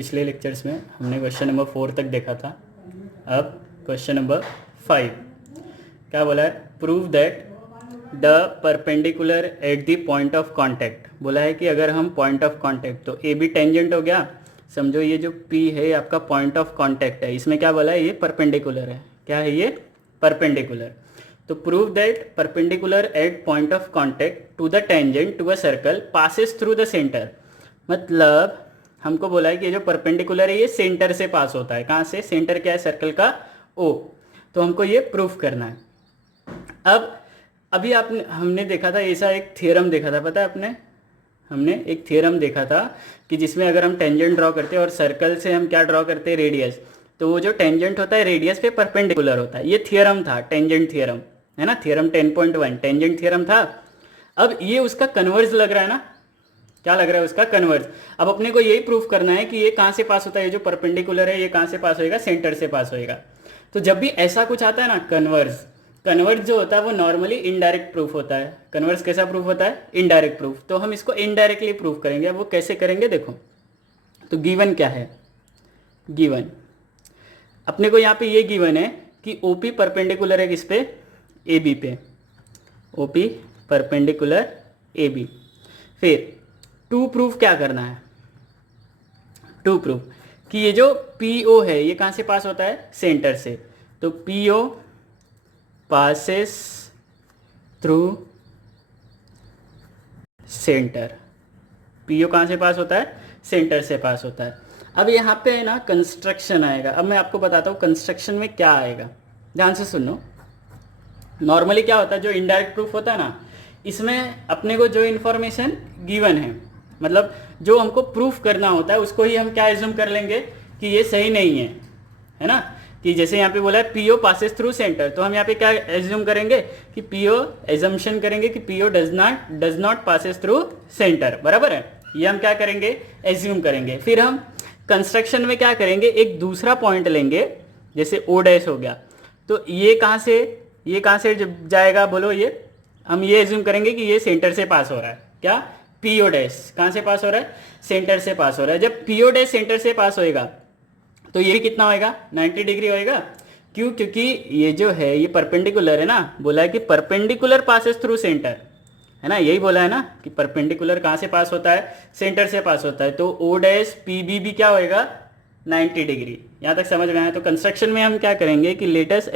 पिछले लेक्चर्स में हमने क्वेश्चन नंबर 4 तक देखा था। अब क्वेश्चन नंबर 5 क्या बोला है, prove that the perpendicular at the point of contact. बोला है कि अगर हम पॉइंट ऑफ कांटेक्ट, तो ए बी टेंजेंट हो गया, समझो ये जो पी है आपका पॉइंट ऑफ कांटेक्ट है, इसमें क्या बोला है, ये परपेंडिकुलर है। क्या है ये? परपेंडिकुलर। तो prove that perpendicular at point of contact to the tangent to a circle passes through the centre. मतलब हमको बोला है कि ये जो परपेंडिकुलर है ये सेंटर से पास होता है। कहाँ से? सेंटर क्या है सर्कल का? ओ। तो हमको ये प्रूफ करना है। अब अभी आपने हमने देखा था ऐसा एक थ्योरम देखा था, पता है आपने? हमने एक थ्योरम देखा था कि जिसमें अगर हम टेंजेंट ड्रॉ करते हैं और सर्कल से हम क्या ड्रॉ करते हैं, रेडियस, तो वो जो टेंजेंट होता है रेडियस पे परपेंडिकुलर होता है। ये थ्योरम था, टेंजेंट थ्योरम है ना, थ्योरम 10.1 टेंजेंट थ्योरम था। अब ये उसका कन्वर्स लग रहा है ना, क्या लग रहा है उसका? कन्वर्स। अब अपने को यही प्रूफ करना है कि ये कहाँ से पास होता है, ये जो परपेंडिकुलर है ये कहाँ से पास होएगा? सेंटर से पास होएगा। तो जब भी ऐसा कुछ आता है ना कन्वर्स, कन्वर्स जो होता है वो नॉर्मली इनडायरेक्ट प्रूफ होता है। कन्वर्स कैसा प्रूफ होता है? Indirect proof. तो हम इसको इनडायरेक्टली प्रूफ करेंगे। अब वो कैसे करेंगे देखो। तो गिवन क्या है? गिवन अपने को यहाँ पे ये गिवन है कि ओपी परपेंडिकुलर है किस पे? ए बी पे। OP perpendicular A B. फिर टू प्रूफ क्या करना है? टू प्रूफ कि ये जो पी ओ है ये कहाँ से पास होता है? सेंटर से। तो P O passes through centre. P O कहाँ से पास होता है? सेंटर से पास होता है। अब यहाँ पे है ना कंस्ट्रक्शन आएगा। अब मैं आपको बताता हूँ कंस्ट्रक्शन में क्या आएगा, ध्यान से सुनो। नॉर्मली क्या होता है, जो इनडायरेक्ट प्रूफ होता है ना, इसमें अपने को जो इन्फॉर्मेशन गिवन है, मतलब जो हमको प्रूफ करना होता है उसको ही हम क्या एज्यूम कर लेंगे कि ये सही नहीं है ना। कि जैसे यहाँ पे बोला है पीओ पासेस थ्रू सेंटर, तो हम यहाँ पे क्या एज्यूम करेंगे कि पीओ, एजम्पशन करेंगे कि PO does not passes through centre. बराबर है, ये हम क्या करेंगे? एज्यूम करेंगे। फिर हम कंस्ट्रक्शन में क्या करेंगे, एक दूसरा पॉइंट लेंगे, जैसे ओ डैश हो गया, तो ये कहाँ से जाएगा बोलो? ये हम ये एज्यूम करेंगे कि ये सेंटर से पास हो रहा है। क्या? पीओ डैश कहाँ से पास हो रहा है? सेंटर से पास हो रहा है। जब पीओ डैश सेंटर से पास होएगा तो ये कितना होएगा? 90 डिग्री होएगा। क्यों? क्योंकि ये जो है ये परपेंडिकुलर है ना, बोला है कि परपेंडिकुलर पासेस थ्रू सेंटर, है ना, यही बोला है ना कि परपेंडिकुलर कहाँ से पास होता है? सेंटर से पास होता है। तो ओ डैश पी बी भी क्या होएगा? 90 डिग्री। यहाँ तक समझ में आया? तो कंस्ट्रक्शन में हम क्या करेंगे कि लेट अस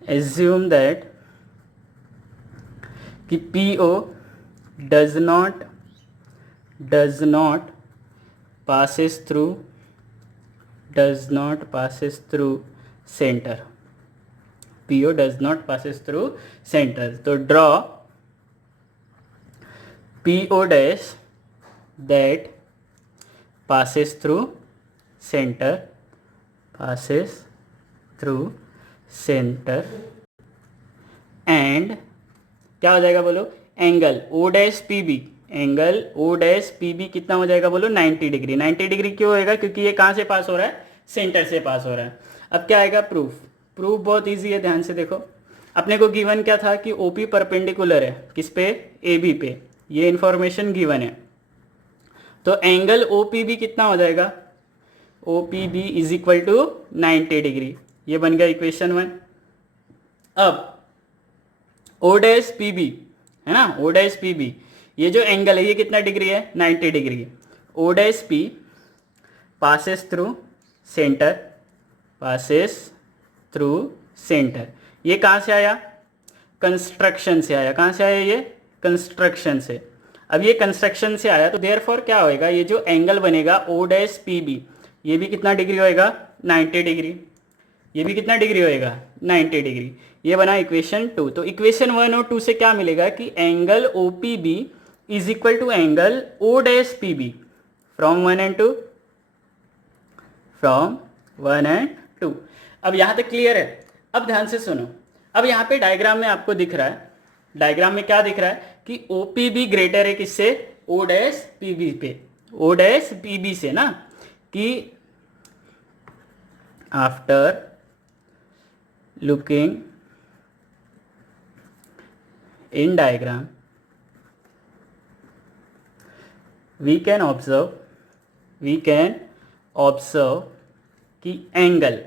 एज्यूम दैट कि P O does not passes through center. PO does not passes through center. तो draw PO dash that passes through center and क्या हो जाएगा बोलो? Angle O dash P B, angle O dash P B कितना हो जाएगा बोलो? 90 degree. 90 degree क्यों होएगा? क्योंकि ये कहाँ से पास हो रहा है? सेंटर से पास हो रहा है। अब क्या आएगा? प्रूफ। प्रूफ बहुत इजी है, ध्यान से देखो। अपने को गिवन क्या था कि ओपी परपेंडिकुलर है किस पे? ए बी पे। ये इंफॉर्मेशन गिवन है। तो एंगल ओ पी बी कितना हो जाएगा? O P B is equal to 90 degree. ये बन गया इक्वेशन 1। अब ओ डैश पी बी है ना, ओ डैश पी बी, ये जो एंगल है ये कितना डिग्री है? 90 degree. O dash P passes through centre. ये कहाँ से आया? कंस्ट्रक्शन से आया। कहाँ से आया ये? कंस्ट्रक्शन से। अब ये कंस्ट्रक्शन से आया तो देयरफॉर क्या होएगा, ये जो एंगल बनेगा ओ डैश पी बी, ये भी कितना डिग्री होएगा? 90 डिग्री। ये भी कितना डिग्री होएगा? 90 डिग्री। ये बना इक्वेशन 2। तो इक्वेशन 1 और 2 से क्या मिलेगा कि angle O P B is equal to angle O dash P B from 1 and 2। अब यहां तक क्लियर है? अब ध्यान से सुनो। अब यहाँ पे डायग्राम में आपको दिख रहा है, डायग्राम में क्या दिख रहा है कि ओ पी बी ग्रेटर है किससे? ओ डैश पी बी पे। ओ डैश पी बी से ना, कि after looking in diagram we can observe कि angle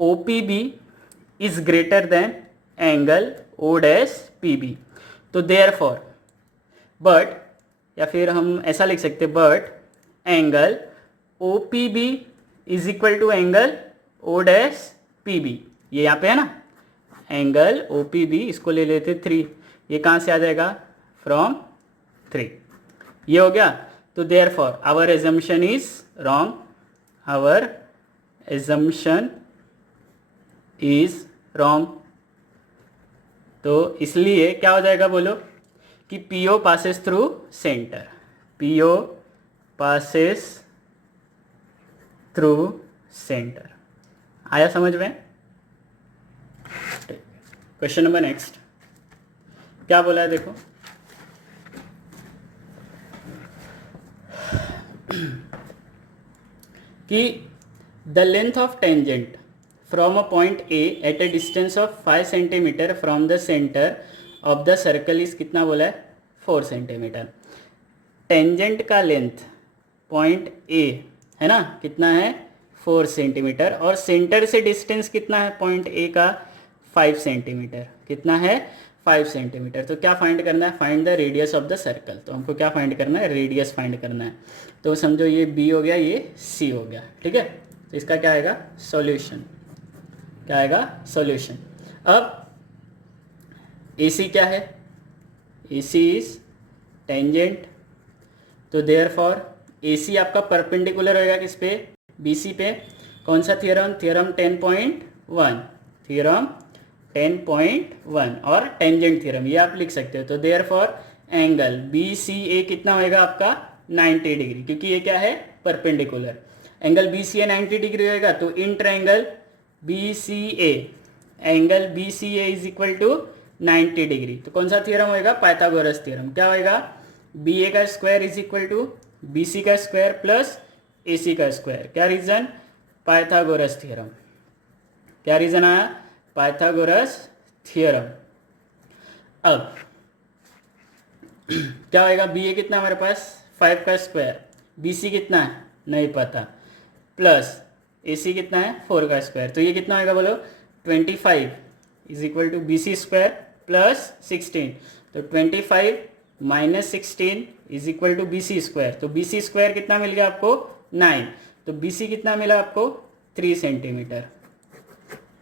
O P B is greater than angle O dash P B. तो देयर फॉर बट, या फिर हम ऐसा लिख सकते but angle O P B is equal to angle O dash P B. ये यहाँ पे है ना, एंगल ओ पी बी, इसको ले लेते 3, ये कहाँ से आ जाएगा, फ्रॉम 3। ये हो गया। तो therefore our assumption is wrong, our assumption is wrong. तो इसलिए क्या हो जाएगा बोलो कि PO passes through centre, PO passes through centre. आया समझ में? क्वेश्चन नंबर नेक्स्ट क्या बोला है देखो, कि the length of tangent from a point A at a distance of 5 centimetre from the centre of the circle is कितना बोला है, 4 सेंटीमीटर। टेंजेंट का लेंथ पॉइंट ए है ना, कितना है, 4 सेंटीमीटर, और सेंटर से डिस्टेंस कितना है पॉइंट ए का, 5 सेंटीमीटर। कितना है, 5 सेंटीमीटर। तो क्या फाइंड करना है, find the radius of the circle. तो हमको क्या फाइंड करना है, रेडियस फाइंड करना है। तो समझो ये बी हो गया, ये सी हो गया, ठीक है। तो इसका क्या आएगा, सॉल्यूशन। क्या आएगा, सॉल्यूशन। अब ए सी क्या है, ए सी इज टेंजेंट। तो देयरफॉर ए सी आपका परपेंडिकुलर होएगा किस पे, बी सी पे। कौन सा थियरम, थ्योरम 10.1, थ्योरम 10.1 और टेंजेंट थ्योरम, ये आप लिख सकते हो। तो therefore angle B C A कितना होएगा आपका, 90 डिग्री, क्योंकि ये क्या है, perpendicular. Angle B C A 90 degree होएगा, तो in triangle B C A, angle B C A is equal to 90 degree. तो कौन सा थ्योरम होएगा, पाइथागोरस थ्योरम। क्या होएगा, बी ए का square is equal to B C का स्क्वायर प्लस ए सी का स्क्वायर। क्या रीजन, पाइथागोरस थ्योरम। क्या रीजन आया, पाइथागोरस थ्योरम। अब क्या होएगा, बी ए कितना हमारे पास, 5 का स्क्वायर, बी सी कितना है नहीं पता, प्लस ए सी कितना है, 4 का स्क्वायर। तो ये कितना होएगा बोलो, 25 is equal to B C square plus 16। तो 25 minus 16 is equal to B C square. तो बी सी स्क्वायर कितना मिल गया आपको, 9। तो बी सी कितना मिला आपको, 3 सेंटीमीटर।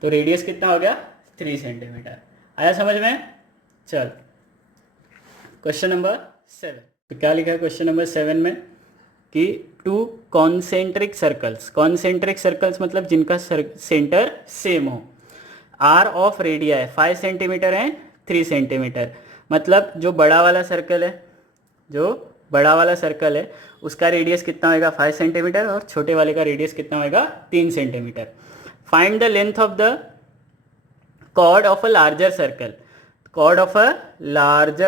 तो रेडियस कितना हो गया, 3 सेंटीमीटर। आया समझ में? चल क्वेश्चन नंबर 7। तो क्या लिखा है क्वेश्चन नंबर 7 में, कि 2 कॉन्सेंट्रिक सर्कल्स मतलब जिनका सेंटर सेम हो, आर ऑफ रेडिया है 5 सेंटीमीटर है 3 सेंटीमीटर। मतलब जो बड़ा वाला सर्कल है उसका रेडियस कितना होगा, 5 सेंटीमीटर, और छोटे वाले का रेडियस कितना होगा, 3 centimetre. Find the length of the chord of a larger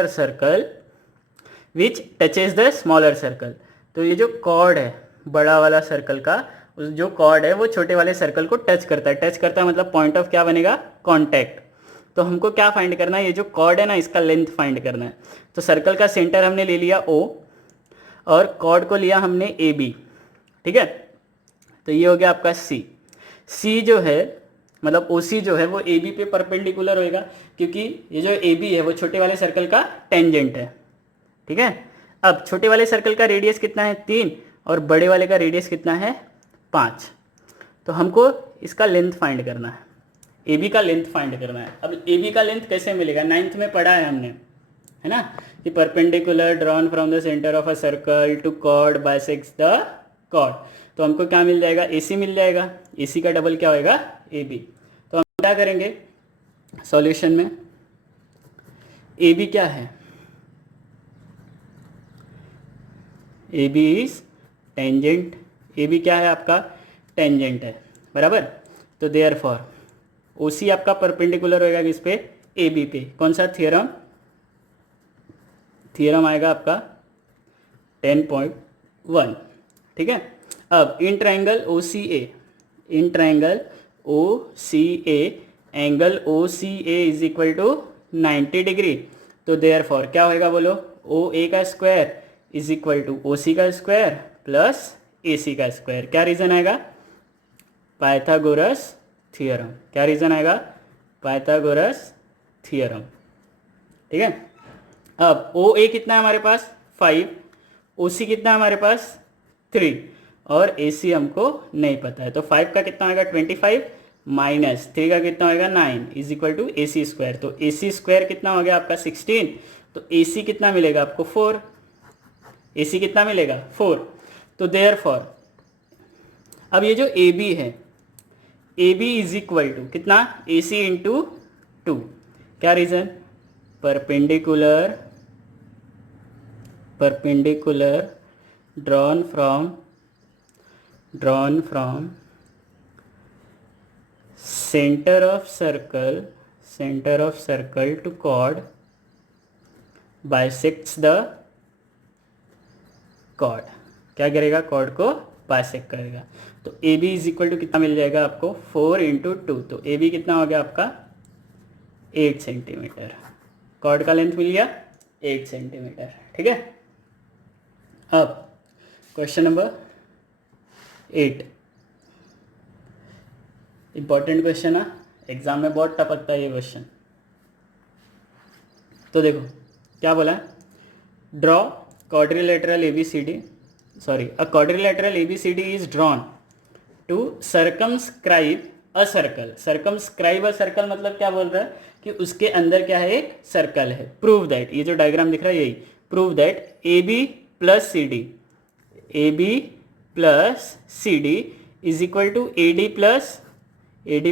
circle which touches the smaller circle. तो ये जो कॉर्ड है बड़ा वाला सर्कल का, जो कॉर्ड है वो छोटे वाले सर्कल को टच करता है मतलब पॉइंट ऑफ क्या बनेगा, कॉन्टैक्ट। तो हमको क्या फाइंड करना है, ये जो कॉर्ड है ना इसका लेंथ फाइंड करना है। तो सर्कल का सेंटर हमने ले लिया O और कॉर्ड को लिया हमने AB, ठीक है। तो ये हो गया आपका C जो है मतलब OC जो है वो AB पे परपेंडिकुलर होएगा, क्योंकि ये जो AB है वो छोटे वाले सर्कल का टेंजेंट है, ठीक है। अब छोटे वाले सर्कल का रेडियस कितना है, 3, और बड़े वाले का रेडियस कितना है, 5। तो हमको इसका लेंथ फाइंड करना है, AB का लेंथ फाइंड करना है। अब AB का लेंथ कैसे मिलेगा, 9th में पढ़ा है हमने, है ना, कि perpendicular drawn from the centre of a circle to chord bisects the chord. तो हमको क्या मिल जाएगा, AC मिल जाएगा। AC का डबल क्या होएगा, AB। तो हम क्या करेंगे सॉल्यूशन में, AB क्या है, AB इज टेंजेंट। AB क्या है आपका, टेंजेंट है, बराबर। तो देयरफॉर OC आपका परपेंडिकुलर होएगा किस पे, AB पे। कौन सा थ्योरम आएगा आपका 10.1, ठीक है। अब in triangle OCA, angle OCA is equal to 90 degree. तो देयरफॉर क्या होएगा बोलो, OA का square is equal to O C का स्क्वायर प्लस ए सी का स्क्वायर। क्या रीज़न आएगा? Pythagoras theorem. क्या रीज़न आएगा? Pythagoras theorem. ठीक है। अब ओ ए कितना है हमारे पास? 5, ओ सी कितना है हमारे पास? 3, और ए सी हमको नहीं पता है। तो 5 का कितना होगा? 25 माइनस 3 का कितना होगा? 9 is equal to A C square. तो ए सी स्क्वायर कितना हो गया आपका? 16। तो ए सी कितना मिलेगा आपको? 4। ए सी कितना मिलेगा? 4। तो देयरफॉर अब ये जो ए बी है, A B is equal to कितना? A C into 2। क्या reason? Perpendicular drawn from center of circle to chord bisects the chord। क्या करेगा? कॉर्ड को बाइसेक्ट करेगा। तो A B is equal to कितना मिल जाएगा आपको? 4 इंटू 2। तो ए बी कितना हो गया आपका? 8 सेंटीमीटर। कॉर्ड का लेंथ मिल गया 8 सेंटीमीटर। ठीक है। अब क्वेश्चन नंबर 8, इंपॉर्टेंट क्वेश्चन है, एग्जाम में बहुत टपकता है ये क्वेश्चन। तो देखो क्या बोला है? Draw quadrilateral ABCD, a quadrilateral ABCD is drawn to circumscribe a circle। circumscribe a circle मतलब क्या बोल रहा है? कि उसके अंदर क्या है? एक सर्कल है। प्रूव दैट, ये जो डायग्राम दिख रहा है यही, prove that AB plus CD is equal to AD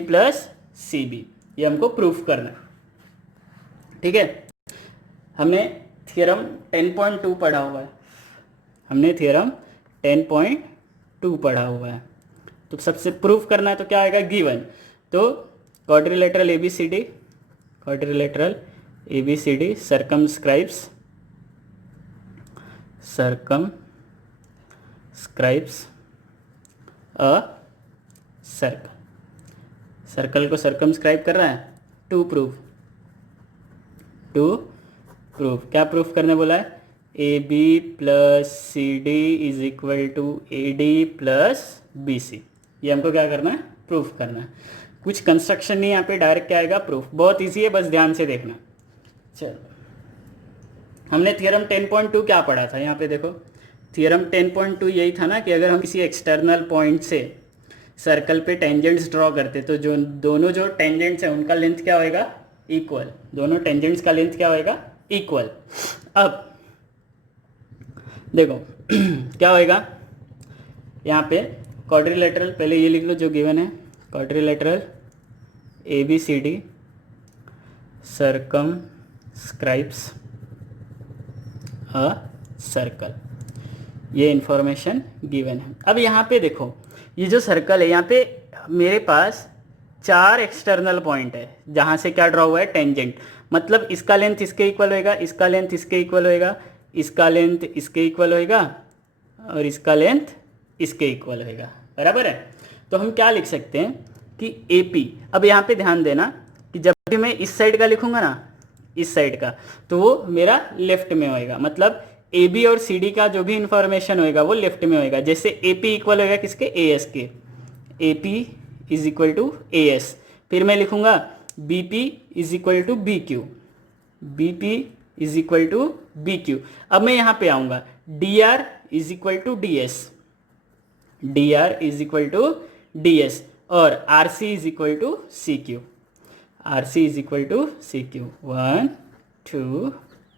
plus CB। ये हमको प्रूफ करना है। ठीक है। हमने थ्योरम 10.2 पढ़ा हुआ है, तो सबसे प्रूफ करना है। तो क्या आएगा? गिवन। तो quadrilateral ABCD circumscribes a circle को सर्कमस्क्राइब कर रहा है। टू प्रूफ क्या प्रूफ करने बोला है? A B plus C D is equal to A D plus B C. ये हमको क्या करना है? प्रूफ करना है। कुछ कंस्ट्रक्शन नहीं, यहाँ पे डायरेक्ट क्या आएगा? प्रूफ। बहुत इजी है, बस ध्यान से देखना। चलो, हमने थ्योरम 10.2 क्या पढ़ा था? यहाँ पे देखो, थ्योरम 10.2 यही था ना कि अगर हम किसी एक्सटर्नल पॉइंट से सर्कल पे टेंजेंट्स ड्रॉ करते तो जो दोनों जो टेंजेंट्स हैं उनका लेंथ क्या होएगा? इक्वल। दोनों टेंजेंट्स का लेंथ क्या होएगा? इक्वल। अब देखो क्या होएगा यहाँ पे? क्वाड्रिलेटरल, पहले ये लिख लो जो गिवन है, quadrilateral ABCD circumscribes a circle. ये इंफॉर्मेशन गिवन है। अब यहाँ पे देखो, ये जो सर्कल है, यहाँ पे मेरे पास 4 एक्सटर्नल पॉइंट है जहाँ से क्या ड्रॉ हुआ है? टेंजेंट। मतलब इसका लेंथ इसके इक्वल होएगा, इसका लेंथ इसके इक्वल होएगा, इसका लेंथ इसके इक्वल होएगा, और इसका लेंथ इसके इक्वल होएगा। बराबर है। तो हम क्या लिख सकते हैं कि AP, अब यहाँ पे ध्यान देना कि जब भी मैं इस साइड का लिखूंगा ना, इस साइड का, तो वो मेरा लेफ्ट में होएगा। मतलब AB और CD का जो भी इंफॉर्मेशन होएगा वो लेफ्ट में होएगा। जैसे AP इक्वल होएगा किसके? AS के। AP is equal to AS। फिर मैं लिखूंगा BP is equal to BQ, BP is equal to BQ। अब मैं यहाँ पे आऊँगा, DR is equal to DS, DR is equal to DS, और RC is equal to CQ, RC is equal to CQ। 1 2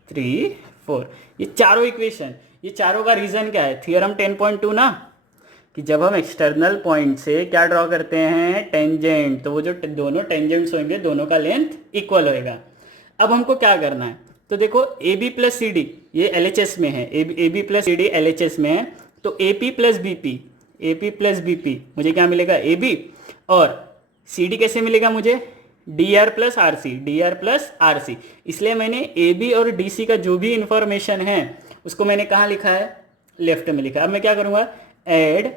3 4, ये चारों इक्वेशन, ये चारों का रीजन क्या है? थ्योरम 10.2 ना, कि जब हम एक्सटर्नल पॉइंट से क्या ड्रॉ करते हैं? टेंजेंट, तो वो जो दोनों टेंजेंट्स होंगे दोनों का लेंथ इक्वल होएगा। अब हमको क्या करना है? तो देखो AB प्लस सी डी ये LHS में है, AB plus C D LHS में है, तो AP प्लस BP मुझे क्या मिलेगा? AB, और CD कैसे मिलेगा मुझे? DR plus RC। इसलिए मैंने AB और DC का जो भी इंफॉर्मेशन है उसको मैंने कहाँ लिखा है? लेफ्ट में लिखा है। अब मैं क्या करूँगा? Add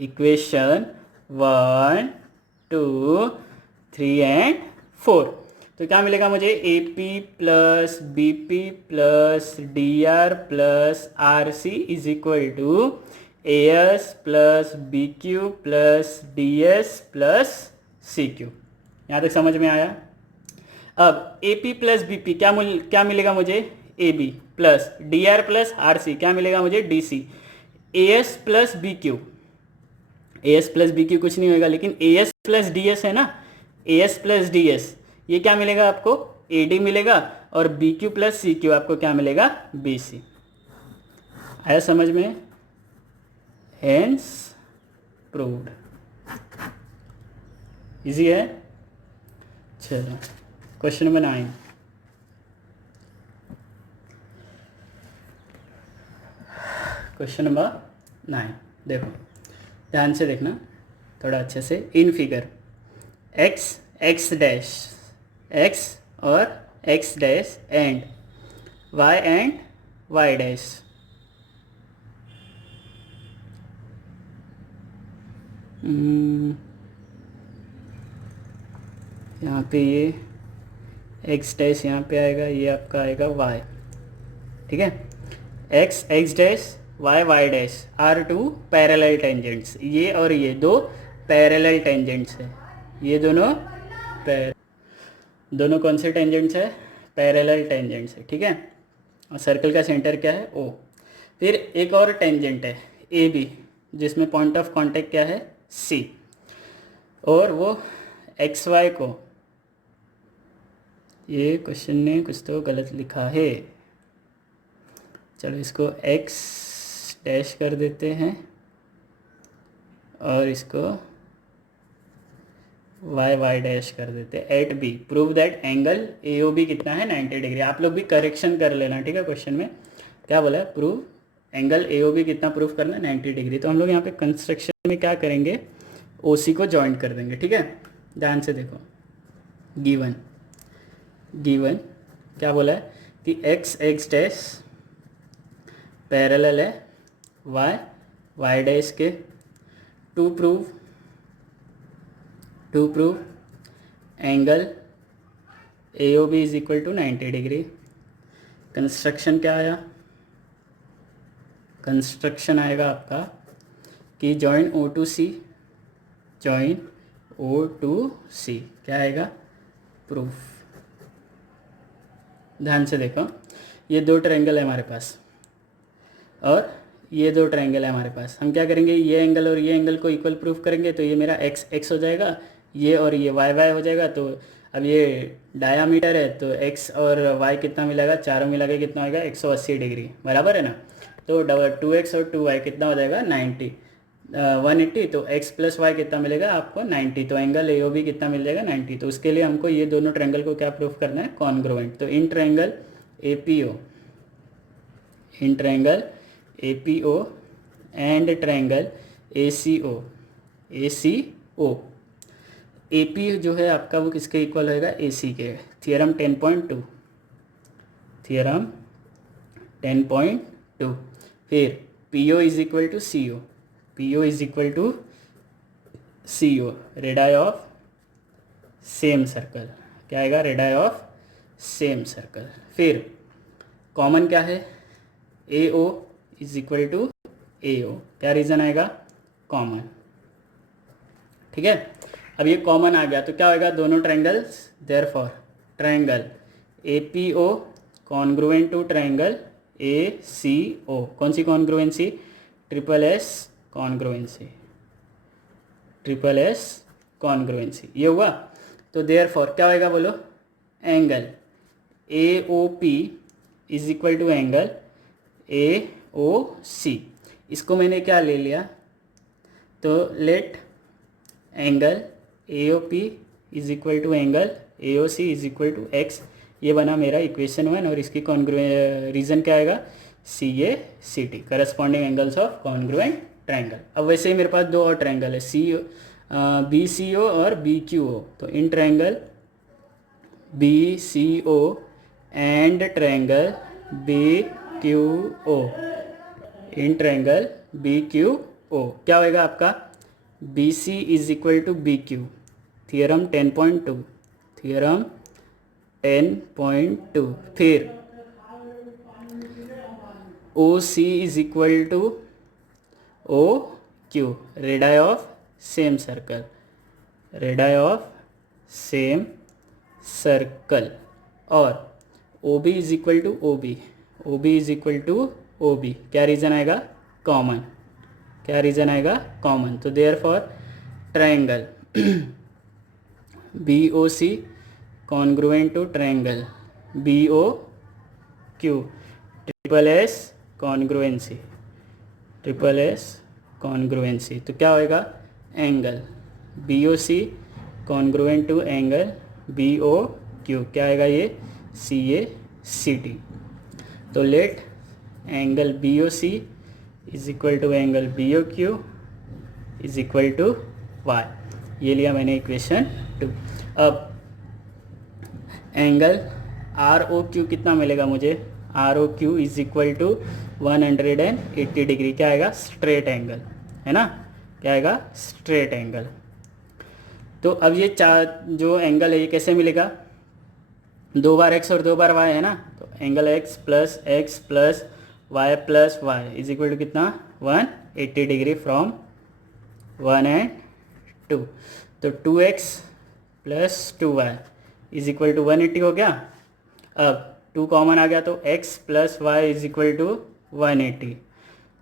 equation 1 2 3 and 4। तो क्या मिलेगा मुझे, A P plus B P plus D R plus R C is equal to A S plus B Q plus D S plus C Q. यहाँ तक समझ में आया। अब A P plus B P क्या मिलेगा मुझे, A B plus D R plus R C क्या मिलेगा मुझे, D C. A S plus B Q, A S plus B Q कुछ नहीं होगा लेकिन A S plus D S है ना, A S plus D S ये क्या मिलेगा आपको, ए डी मिलेगा, और B Q plus C Q आपको क्या मिलेगा, बी सी। आया समझ में, हेंस प्रूव्ड। इजी है। चलो क्वेश्चन नंबर 9। क्वेश्चन नंबर 9 देखो, ध्यान से देखना थोड़ा अच्छे से। In figure X X dash X और X dash and Y dash, यहाँ पे ये एक्स डैश यहाँ पे आएगा, ये आपका आएगा वाई, ठीक है। X X dash Y dash are two parallel tangents, ये और ये दो पैरेलल टेंजेंट्स है, ये दोनों कौन से टेंजेंट्स है, पैरेलल टेंजेंट्स है, ठीक है। और सर्कल का सेंटर क्या है, ओ। फिर एक और टेंजेंट है ए बी, जिसमें पॉइंट ऑफ कांटेक्ट क्या है, सी, और वो एक्स वाई को, ये क्वेश्चन ने कुछ तो गलत लिखा है, चलो इसको एक्स डैश कर देते हैं और इसको वाई डैश कर देते हैं। At B prove that angle A O B कितना है, 90 डिग्री। आप लोग भी करेक्शन कर लेना, ठीक है। क्वेश्चन में क्या बोला है, prove angle A O B कितना प्रूव करना है, 90 डिग्री। तो हम लोग यहाँ पे कंस्ट्रक्शन में क्या करेंगे, ओ सी को जॉइंट कर देंगे, ठीक है। ध्यान से देखो, गिवन क्या बोला है कि एक्स एक्स डैश पैरेलल है वाई डैश के, to prove angle A O B is equal to 90 degree. Construction क्या आया, कंस्ट्रक्शन आएगा आपका कि जॉइन ओ टू सी क्या आएगा, प्रूफ। ध्यान से देखो, ये दो ट्रायंगल है हमारे पास और ये दो ट्रायंगल है हमारे पास। हम क्या करेंगे, ये एंगल और ये एंगल को इक्वल प्रूफ करेंगे, तो ये मेरा एक्स एक्स हो जाएगा, ये और ये वाई वाई हो जाएगा। तो अब ये डायामीटर है, तो एक्स और वाई कितना मिलेगा, चारों मिला के कितना होगा, 180 डिग्री, बराबर है ना। तो 2x और 2y कितना हो जाएगा, 90 180। तो x प्लस वाई कितना मिलेगा आपको, 90। तो एंगल ए ओ बी कितना मिल जाएगा, 90। तो उसके लिए हमको ये दोनों ट्रायंगल को क्या प्रूफ करना है, कॉन्ग्रुएंट। तो in triangle A P O and triangle A C O, A P जो है आपका वो किसके इक्वल होएगा, ए सी के। थियरम 10.2। फिर P O is equal to C O, radii of same circle, क्या आएगा, रेडाई ऑफ सेम सर्कल। फिर कॉमन क्या है, A O is equal to A O, क्या रीज़न आएगा, कॉमन, ठीक है। अब ये कॉमन आ गया तो क्या होगा, दोनों triangles, therefore triangle A P O congruent to triangle A C O. कौन सी कॉन्ग्रुएंसी, ट्रिपल एस कॉन्ग्रुएंसी, ये हुआ। तो देयरफॉर क्या होगा, बोलो, angle A O P is equal to angle A O C. इसको मैंने क्या ले लिया, तो let angle A O P is equal to angle A O C is equal to X. ये बना मेरा इक्वेशन 1 और इसकी रीजन क्या आएगा, C A C T, corresponding angles of congruent triangle. अब वैसे ही मेरे पास दो और ट्रायंगल है, बी सी ओ और बी क्यू ओ। तो in triangle B C O and triangle B Q O, in triangle B Q O क्या होएगा आपका, B C is equal to B Q, theorem 10.2 10.2। फिर O C is equal to O Q, radii of same circle, radii of same circle. और O B is equal to O B, O B is equal to O B, क्या reason आएगा, common, क्या reason आएगा, common. तो therefore triangle B O C congruent to triangle B O Q, triple S congruency, triple S congruency. तो क्या होएगा, angle B O C congruent to angle B O Q, क्या आएगा ये, C A C T. तो let angle B O C is equal to angle B O Q is equal to Y, ये लिया मैंने इक्वेशन 2। अब angle are O Q कितना मिलेगा मुझे, R O Q is equal to 180 degree, क्या आएगा, स्ट्रेट एंगल, है ना, क्या आएगा, स्ट्रेट एंगल। तो अब ये चार जो एंगल है ये कैसे मिलेगा, 2 बार x और 2 बार y है ना, तो angle x plus Y is equal to कितना, 180 डिग्री फ्रॉम 1 एंड 2। तो 2x plus 2y is equal to 180 हो गया। अब 2 कॉमन आ गया तो x plus Y is equal to 180।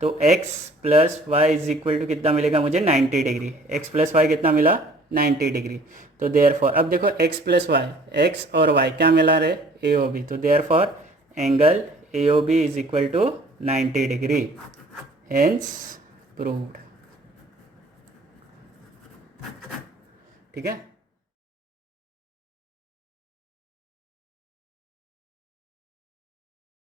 तो x plus Y is equal to कितना मिलेगा मुझे, 90 डिग्री, x प्लस वाई कितना मिला, 90 डिग्री। तो देयरफॉर अब देखो x प्लस वाई, x और y क्या मिला रहे, ए ओ बी। तो therefore angle A O B is equal to 90 degree, hence proved. ठीक है।